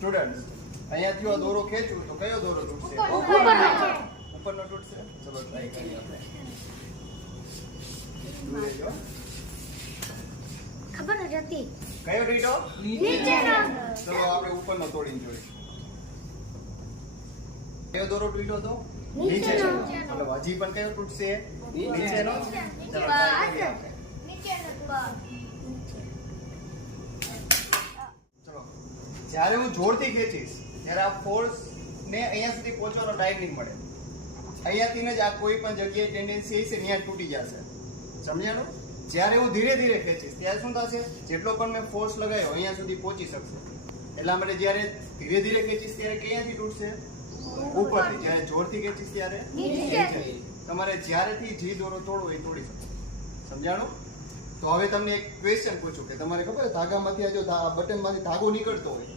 Students, અહીંયાથી આ દોરો ખેંચું તો કયો દોરો તૂટશે? ઉપરનો તૂટશે. ચલો ટ્રાય કરીએ આપણે. જોઈએ જો. ખબર જ હતી. કયો ડીટો? નીચેનો. ચલો આપણે ઉપરનો તોડીને જોઈએ. કયો દોરો તૂટ્યો હતો? નીચેનો. મતલબ હજી પણ કયો તૂટશે? નીચેનો. ચલો try કરીએ આપણે. ચલો, જ્યારે હું જોરથી ખેંચીશ ત્યારે આ ફોર્સ ને અહીંયા સુધી પહોંચવાનો ટાઈમ નહીં મળે. અહીંયાથી જ આ કોઈ પણ જગ્યાએ ટેન્ડન્સી હશે ત્યાં તૂટી જશે. સમજાણું? જ્યારે હું ધીરે ધીરે ખેંચીશ ત્યારે શું થશે? જેટલો પણ મેં ફોર્સ લગાવ્યો અહીંયા સુધી પહોંચી શકશે. એટલા માટે જ્યારે ધીરે ધીરે ખેંચીશ ત્યારે ક્યાંથી તૂટશે? ઉપરથી. જ્યારે જોરથી ખેંચીશ ત્યારે નીચેથી. તમારે જ્યારેથી જે દોરો તોડવો એ તોડી શકો. સમજાણું? તો હવે તમને એક ક્વેશ્ચન પૂછું કે તમારે ખબર ધાગામાંથી આ જો બટનમાંથી ધાગો નીકળતો હોય